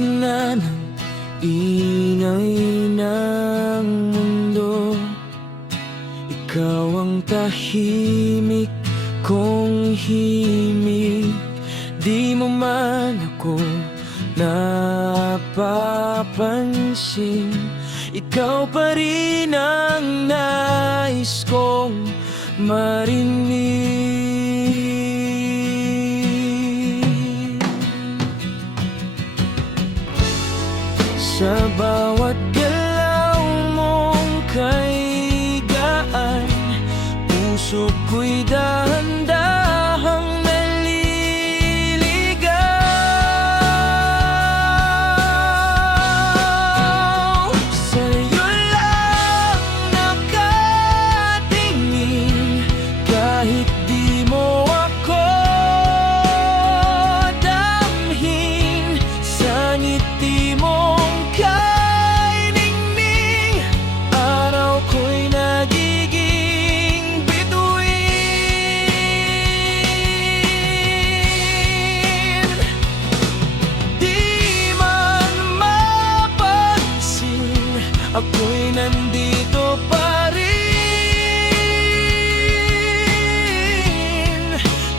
gitna ng ingay ng mundo, ikaw ang tahimik kong himig. Di mo man ako napapansin, ikaw pa rin ang nais kong marinig. Sa bawat galaw mong kay gaan, puso ko'y dahan-dahang naliligaw. Sa'yo lang nakatingin, kahit di mo ako damhin. Sa ngiti mong kay ningning, araw ko'y nagiging bituin. Di man mapansin, ako'y nandito pa rin.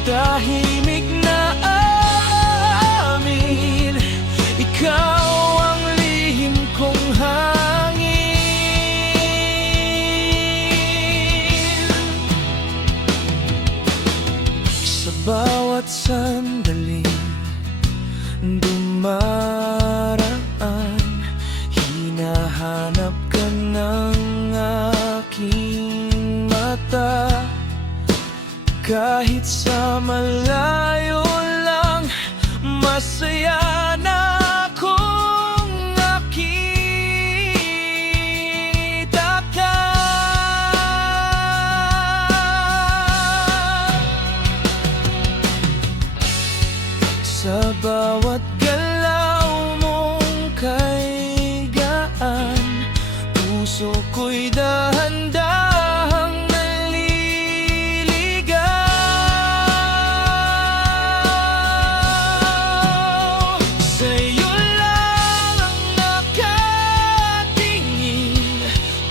Tahimik na amin, ikaw ang lihim kong hangin. Sa bawat sandaling dumaraan, hinahanap ka ng aking mata. Kahit sa malayo lang, masaya na akong nakita ka. Sa bawat galaw mong kay gaan, puso ko'y dahan-dahang naliligaw. Sa'yo lang ang nakatingin,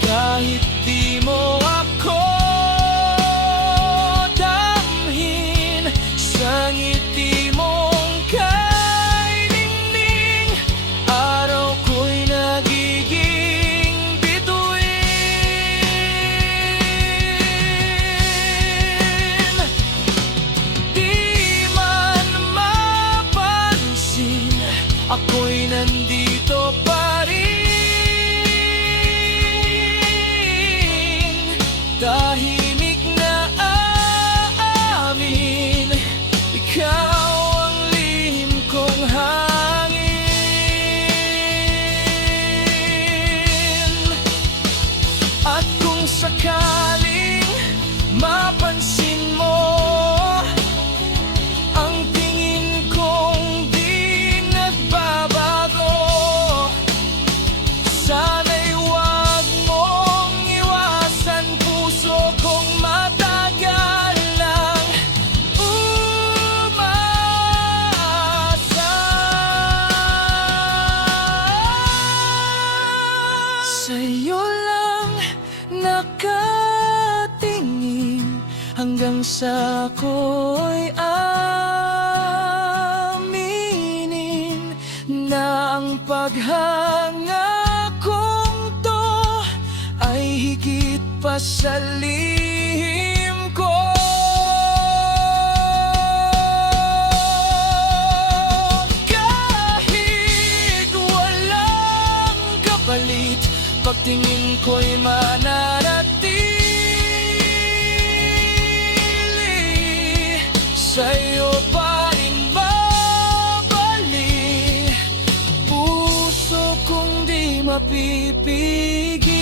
kahit di mo ako damhin. Sa ngiti mong kay ningning, araw ko'y nagiging bituin. Di man mapansin, ako'y nandito pa rin. Tahimik na aamin, ikaw ang lihim kong hangin. At kung sakaling mapansin mo ang tingin kong di nagbabago, sana'y huwag mong iwasan, puso kong matagal lang umasa. Sa'yo lang nakatingin, hanggang sa ako'y aminin na ang paghanga kong to ay higit pa sa lihim ko. Kahit walang kapalit, pagtingin ko'y mananatili. Sa'yo pa rin babalik, puso kong di mapipigil.